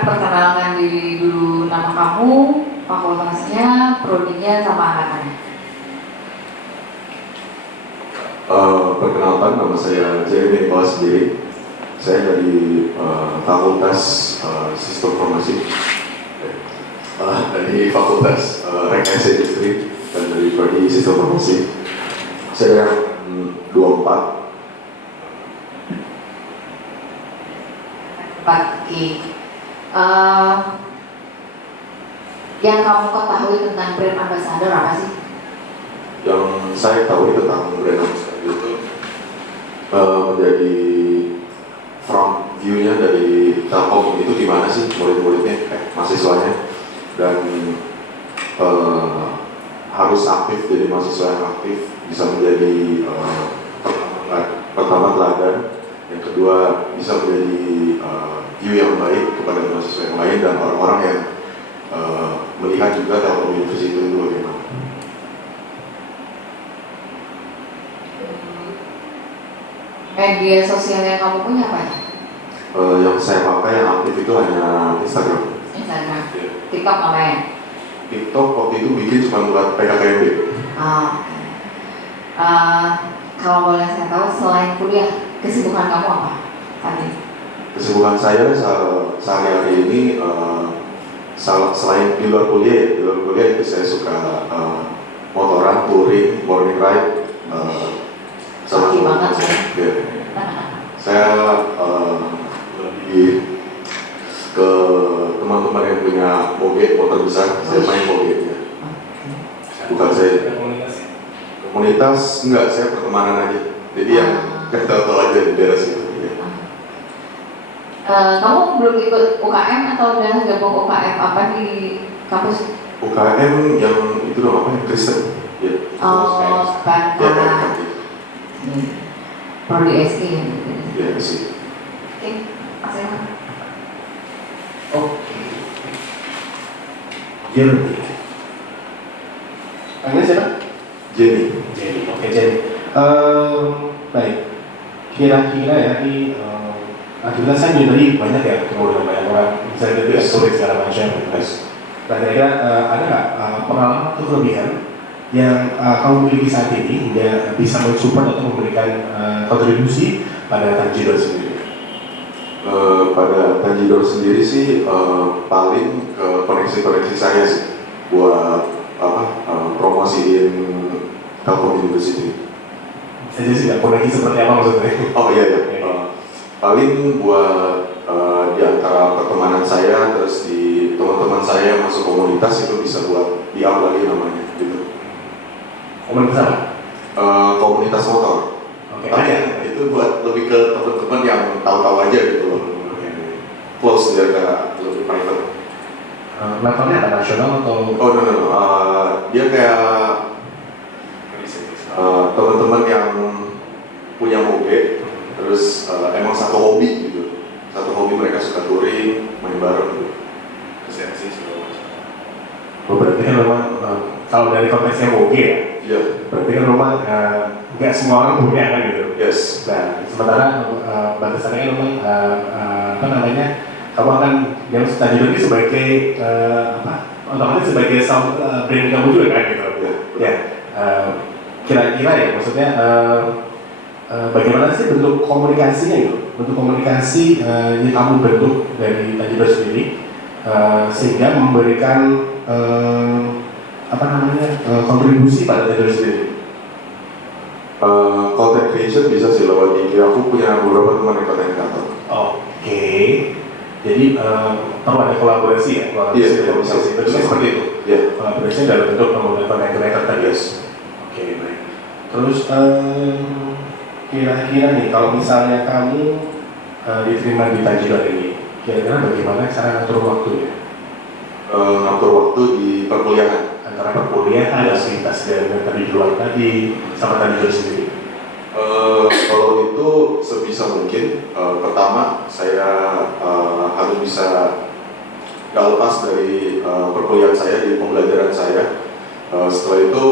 silakan perkenalkan diri dulu, nama kamu, fakultasnya, prodinya, sama angkatannya. Perkenalkan, nama saya Jeremy Nicholas sendiri. Saya dari Fakultas Sistem Informasi, dari Fakultas Rekayasa Industri, dan dari Prodi Sistem Informasi. Saya 24. Yang kamu ketahui tentang brand ambassador apa sih? Yang saya tahu tentang brand ambassador itu menjadi front view-nya dari Telkom itu gimana sih murid-muridnya, mahasiswanya, dan harus aktif, jadi mahasiswa yang aktif, bisa menjadi pertama teladan, yang kedua bisa menjadi view yang baik kepada mahasiswa yang lain dan orang-orang yang melihat juga Telkom University itu bagaimana. Media sosial yang kamu punya apa ya? Yang saya pakai yang aktif itu hanya Instagram. Instagram. Yeah. TikTok ngapain? TikTok waktu itu bikin cuma buat PKKMB. Kalau boleh saya tahu, selain kuliah, kesibukan kamu apa saat ini? Kesibukan saya sehari-hari ini selain di luar kuliah itu saya suka motoran, touring, morning ride, sama banget ya. Yeah. Saya lebih ke teman-teman yang punya motor besar, saya main mobilnya. Bukan saya komunitas, enggak, saya pertemanan aja. Jadi yang tahu-tahu aja di daerah situ. Kamu belum ikut UKM atau udah gabung UKM apa di kampus? UKM yang itu dong, apa yang Kristen? Ya. Bantara. Prodi SI ya? Ya, sih. Oke, Mas Eman. Oke. Jeremy. Panggilnya siapa? Jenny. Oke, Jenny. Baik. Kira-kira ya ini kita saya tadi banyak ya ketemu dengan banyak orang, misalnya itu sulit segala macam. Nah, kira-kira ada nggak pengalaman atau kelebihan yang kamu miliki saat ini hingga bisa mensupport atau memberikan kontribusi pada Tanjidor sendiri? Pada Tanjidor sendiri sih paling ke koneksi-koneksi saya sih buat promosiin Telkom University. Saya sih nggak koneksi seperti apa maksudnya? Oh iya. Paling buat di antara pertemanan saya, terus di teman-teman saya yang masuk komunitas itu bisa buat di-up lagi namanya gitu. Komunitas apa? Komunitas motor. Oke. Itu buat lebih ke teman-teman yang tahu-tahu aja gitu loh. Close di antara lebih private. Levelnya apa, nasional atau? Oh no. Dia kayak teman-teman yang punya mobil, terus emang satu hobi gitu. Satu hobi, mereka suka touring, main bareng gitu. Kesensi segala macam. Berarti kan memang kalau dari konteksnya mobil ya? Iya. Berarti kan memang nggak semua orang punya kan gitu. Yes. Nah, sementara batasannya kan memang kamu akan yang Tanjidor ini sebagai otomatis sebagai brand kamu juga kan gitu. Ya. Kira-kira ya maksudnya bagaimana sih bentuk komunikasinya itu? Bentuk komunikasi yang kamu bentuk dari Tanjidor sendiri sehingga memberikan kontribusi pada Tanjidor sendiri. Content creation bisa sih lewat IG. Aku punya beberapa teman yang content creator. Oke. Jadi perlu ada kolaborasi ya? Iya, bentuknya seperti itu. Iya. Kolaborasi dalam bentuk pembangunan content creator tadi. Yes. Oke, baik. Terus kira-kira nih kalau misalnya kamu diterima di Tanjidor ini, kira-kira bagaimana cara ngatur waktunya? Ngatur waktu di perkuliahan. Antara perkuliahan, aktivitas dan tadi di luar tadi, sama Tanjidor sendiri. Kalau itu sebisa mungkin, pertama saya harus bisa nggak lepas dari perkuliahan saya, di pembelajaran saya. Setelah itu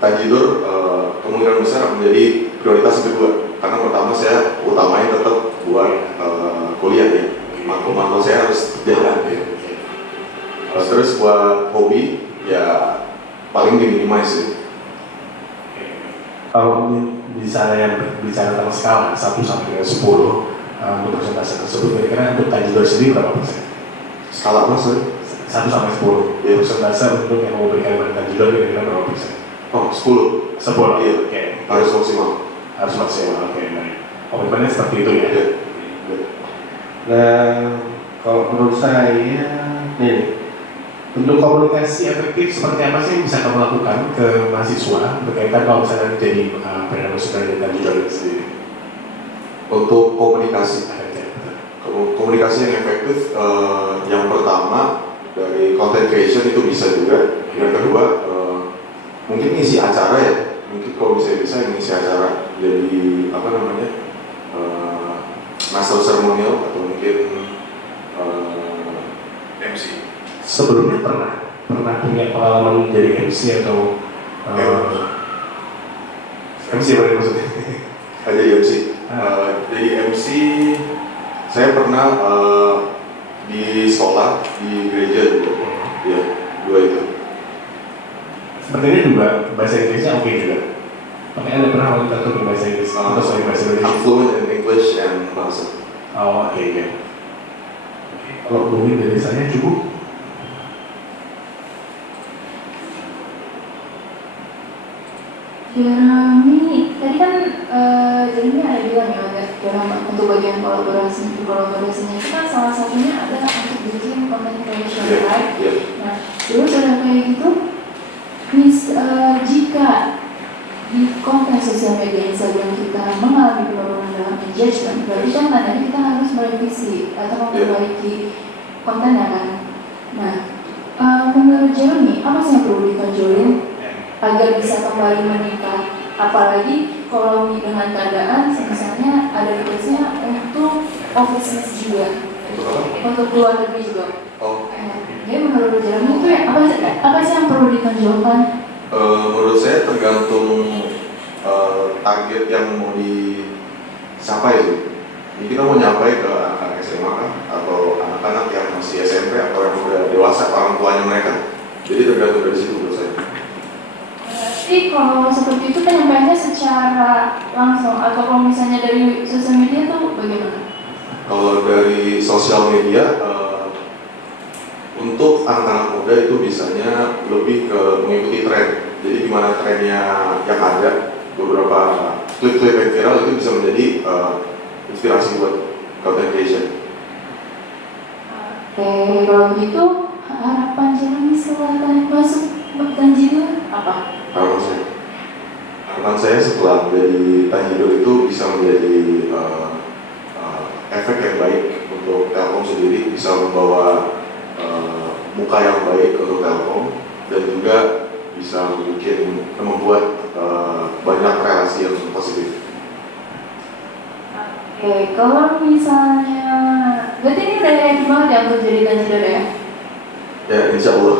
Tanjidor kemungkinan besar menjadi prioritas kedua, karena pertama saya utamain tetap buat kuliah ya. Mangkul-mangkul saya harus jalan ya. Terus buat hobi ya paling diminimize sih. Kalau misalnya berbicara tentang skala 1 sampai dengan 10 untuk persentase tersebut, kira-kira untuk Tanjidor sendiri berapa persen? Skala apa sih? 1 sampai 10. Iya. Persentase untuk yang mau berikan kepada Tanjidor kira-kira berapa persen? Oh 10. 10. Iya. Oke. Harus maksimal. Harus maksimal. Oke, baik. Komitmennya seperti itu ya. Iya. Nah, kalau menurut saya, nih, Untuk komunikasi efektif seperti apa sih yang bisa kamu lakukan ke mahasiswa berkaitan kalau misalnya jadi perdana musik dari Tanjidor itu sendiri? Untuk komunikasi yang efektif, yang pertama dari content creation itu bisa juga. Yang kedua mungkin ngisi acara ya, mungkin kalau bisa ngisi acara jadi apa namanya master ceremonial atau mungkin MC. Sebelumnya pernah punya pengalaman menjadi MC atau MC apa yang maksudnya? Jadi MC. Jadi MC saya pernah di sekolah, di gereja juga. Ya, dua itu. Sepertinya juga bahasa Inggrisnya oke juga. Makanya Anda pernah waktu itu berbahasa Inggris atau soal bahasa Indonesia? I'm fluent in English and bahasa. Oh, oke. Kalau mungkin dari saya cukup. Jeremy, tadi kan Jeremy ada bilang ya dalam untuk bagian kolaborasinya itu kan salah satunya adalah untuk bikin content creation, right? Yeah. Nah, terus ada kayak gitu, jika di konten sosial media Instagram kita mengalami penurunan dalam engagement, berarti kan tandanya kita harus merevisi atau memperbaiki kontennya kan. Nah, menurut Jeremy, apa sih yang perlu ditonjolin agar bisa kembali meningkat, apalagi kalau dengan keadaan misalnya ada tugasnya untuk overseas juga, untuk luar negeri juga. Jadi menurut Jeremy itu ya, apa sih yang perlu ditonjolkan? Menurut saya tergantung target yang mau dicapai sih. Ini kita mau nyampai ke anak-anak SMA kan, atau anak-anak yang masih SMP atau yang udah dewasa, orang tuanya mereka. Jadi tergantung dari situ menurut saya. Jadi kalau seperti itu penyampaiannya secara langsung atau kalau misalnya dari sosial media tuh bagaimana? Kalau dari sosial media untuk anak-anak muda itu bisanya lebih ke mengikuti tren. Jadi gimana trennya yang ada, beberapa klip-klip yang viral itu bisa menjadi inspirasi buat content creation. Oke, kalau begitu harapan Jeremy setelah masuk Tanjidor apa? Harapan saya setelah menjadi Tanjidor itu bisa menjadi efek yang baik untuk Telkom sendiri, bisa membawa muka yang baik untuk Telkom dan juga bisa membuat banyak relasi yang positif. Oke, kalau misalnya berarti ini udah yakin banget ya untuk jadi Tanjidor ya? Ya, insya Allah.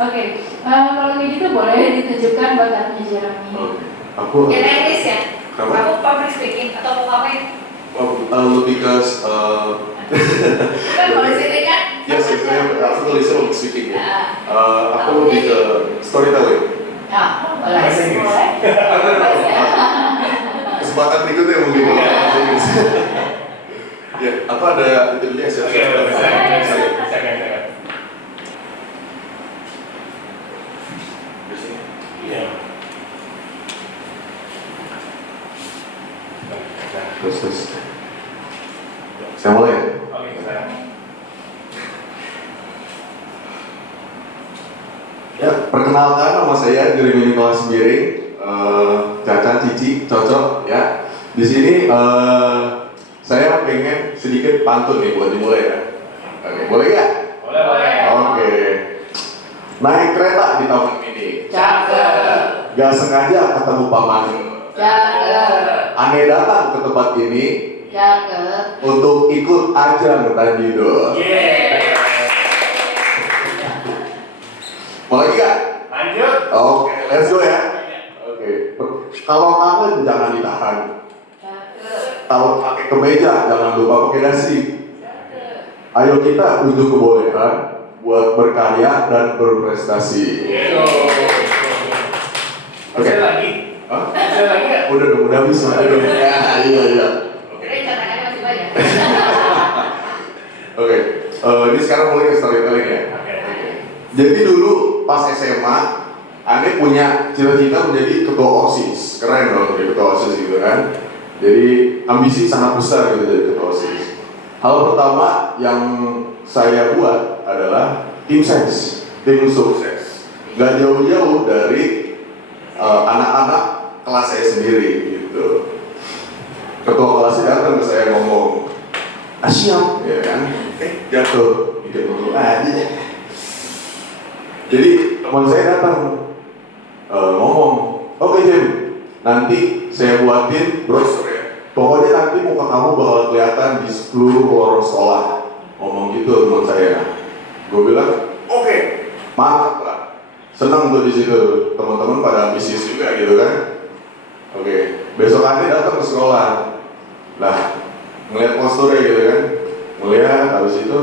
Oke, kalau kayak gitu boleh ditunjukkan bakatnya Jeremy. Aku Inggris ya? Kenapa? Aku public speaking atau mau ngapain? lebih ke Kan kalau di sini kan? yes, aku tulisnya public speaking ya. Nah, Aku lebih ke storytelling. ya, boleh. Bahasa Inggris. Boleh. Kesempatan berikutnya mungkin ya. Ya, apa ada itu dia siap. Oke, bisa. Iya. Terus. Saya mulai. Oke, bisa. Ya, perkenalkan nama saya Jeremy Nicholas Biring, Caca, Cici, cocok ya. Di sini saya pengen sedikit pantun nih buat dimulai ya. Oke, boleh ya? Boleh. Oke. Naik kereta di tahun ini. Cakep, Gak sengaja ketemu Pak Manu. cakep, Aneh datang ke tempat ini cakep. untuk ikut ajang Tanjidor. Mau lagi gak? Lanjut. Oke, let's go ya. Oke. Kalau kangen jangan ditahan. Kalau pakai kemeja jangan lupa pakai dasi. Ayo kita unjuk kebolehan buat berkarya dan berprestasi. Oke lagi. Hah? Saya lagi nggak? Udah dong, udah bisa. Ya, iya. Jadi catangannya masih banyak. Oke, ini sekarang mulai ke storytelling ya. Oke. Jadi dulu pas SMA, Ane punya cita-cita menjadi ketua OSIS. Keren dong jadi ketua OSIS gitu kan. Jadi ambisi sangat besar gitu jadi ketua OSIS. Hal pertama yang saya buat adalah tim ses, tim sukses. Gak jauh-jauh dari anak-anak kelas saya sendiri gitu. Ketua kelasnya datang ke saya ngomong, siap, ya kan? Jatuh, gitu dulu aja. Jadi teman saya datang ngomong, oke Jim, nanti saya buatin brosur ya. Pokoknya nanti muka kamu bakal kelihatan di seluruh lorong sekolah. Ngomong gitu teman saya. Gue bilang, oke, mantap lah. Senang tuh di situ. Teman-teman pada ambisius juga gitu kan. Oke, besokannya datang ke sekolah. Lah, ngeliat posturnya gitu kan. Ngeliat habis itu,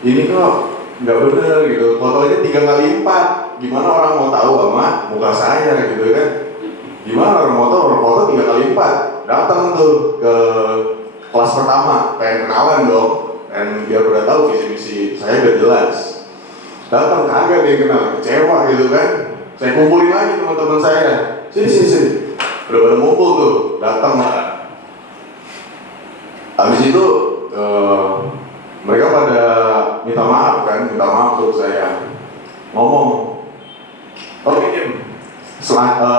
ini kok nggak bener gitu. Fotonya 3x4. Gimana orang mau tahu sama muka saya gitu kan? Gimana orang mau tahu orang foto 3x4? Datang tuh ke kelas pertama, pengen kenalan dong, dan biar udah tahu visi misi saya udah jelas. Datang kagak dia kenal, kecewa gitu kan. Saya kumpulin lagi teman-teman saya, sini. Udah pada ngumpul tuh, datang lah. Habis itu mereka pada minta maaf tuh saya ngomong, oke Jim,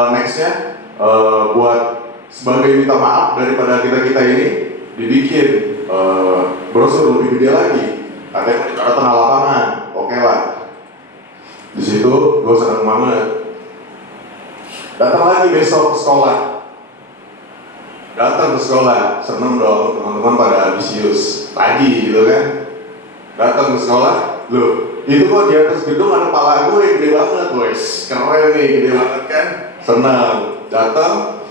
nextnya buat sebagai minta maaf daripada kita ini dibikin brosur lebih gede lagi, katanya di tengah lapangan, oke lah. Di situ gue seneng banget. Datang lagi besok ke sekolah. Datang ke sekolah, seneng dong teman-teman pada ambisius lagi gitu kan. Datang ke sekolah, loh itu kok di atas gedung ada pala gue gede banget, boys, keren nih, gede banget kan, seneng. Datang,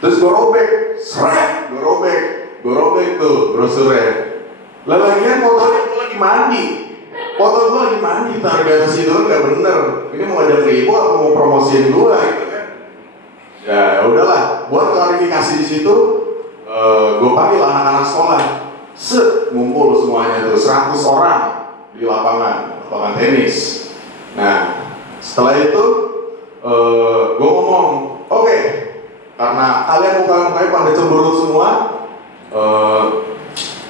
terus gue robek tuh brosurnya. Lah lagian fotonya gue lagi mandi, taruh di atas itu nggak bener. Ini mau ngajak ribu atau mau promosiin gue gitu kan? Ya udahlah, buat klarifikasi di situ, gue panggil anak-anak sekolah, ngumpul semuanya tuh 100 orang di lapangan tenis. Nah, setelah itu gue ngomong, oke, karena kalian mukanya pada cemberut semua,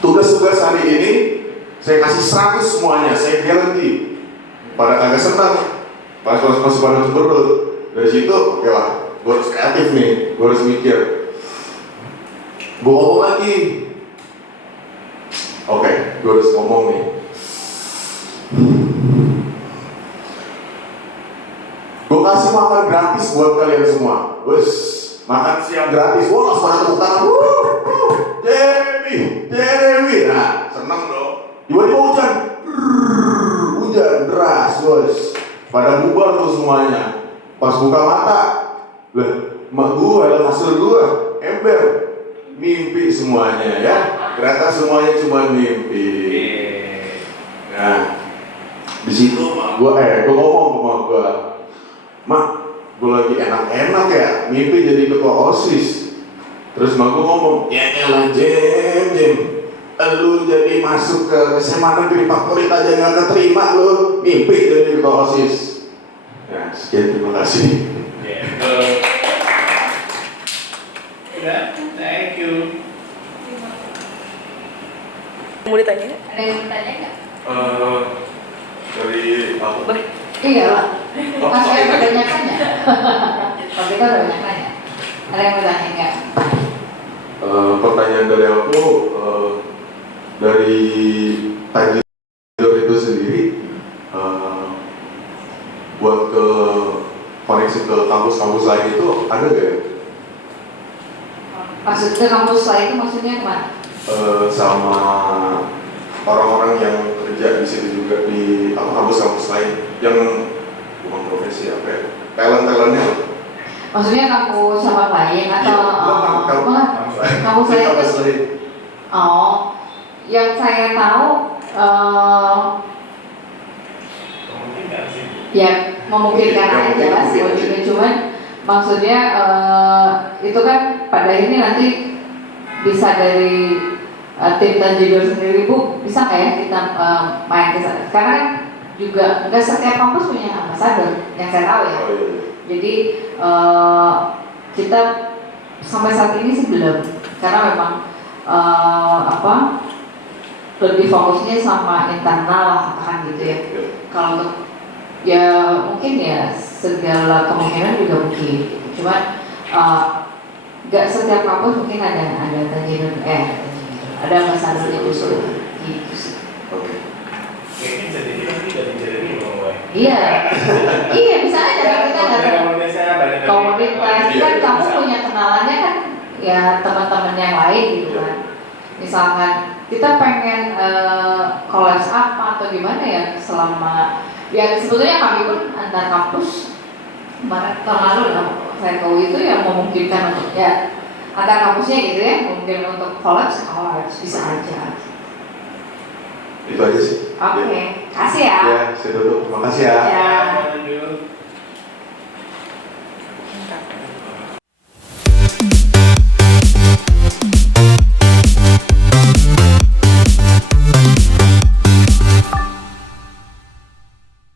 tugas-tugas hari ini saya kasih 100 semuanya, saya garanti. Pada kagak senang, masih pada cemberut. Dari situ, oke lah, gue harus kreatif nih, gue harus mikir. Gue ngomong lagi, oke, gue harus ngomong nih. Gue kasih makan gratis buat kalian semua. Wes, makan siang gratis. Wah, langsung pada tepuk tangan. Jeremy. Nah, seneng dong. Tiba-tiba hujan deras, bos. Pada bubar tuh semuanya. Pas buka mata, lah, emak gue, hasil gue, ember. Mimpi semuanya ya. Ternyata semuanya cuma mimpi. Nah, di situ gue ngomong ke mak gue. Mak, gue lagi enak-enak ya, mimpi jadi ketua OSIS. Terus mak gue ngomong, ya elah Jem, lu jadi masuk ke SMA negeri favorit aja gak keterima lu, mimpi jadi ketua OSIS. Ya, sekian, terima kasih. Udah, thank you. Mau ditanya nggak? Ada yang bertanya nggak? Dari aku. Iya lah. Mas saya bertanyakan ya. Kalau kita bertanyakan ya. Ada yang bertanya nggak? Pertanyaan dari aku, dari time leader itu sendiri, buat ke koneksi ke kampus-kampus lain itu ada nggak ya? Maksudnya kampus lain itu maksudnya kemana? Sama orang-orang yang kerja di situ juga di kampus-kampus lain yang bukan profesi apa ya, talent-talentnya. Maksudnya kampus sama lain atau kampus lain? Kampus lain. Oh, yang saya tahu eh, Memungkinkan sih. ya memungkinkan Mungkin, aja lah sih mungkin. ujungnya, cuman maksudnya itu kan pada ini nanti bisa dari tim Tanjidor sendiri, Bu, bisa nggak ya kita main ke sana? Karena kan juga nggak setiap kampus punya ambasador yang saya tahu ya. Oh iya. Jadi kita sampai saat ini sih belum, karena memang lebih fokusnya sama internal lah kan gitu ya. Iya. Kalau untuk ya mungkin ya segala kemungkinan juga mungkin. Cuman nggak setiap kampus mungkin ada Tanjidor, ada ambasador itu gitu sih. Oke. Kayaknya bisa jadi nanti dari Jeremy ngomong. Iya, iya bisa aja kan kita nggak tahu. Komunitas Iya, kan iya, kamu bisa. punya kenalannya kan ya teman-teman yang lain gitu Iya. kan. Misalkan kita pengen collabs apa atau gimana ya selama ya sebetulnya kami pun antar kampus kemarin tahun lalu lah saya tahu itu yang memungkinkan untuk ya antar kampusnya gitu ya mungkin untuk collabs bisa aja. Itu aja sih. Oke, kasih ya. Ya, saya tutup. Terima kasih ya. Ya. Ya.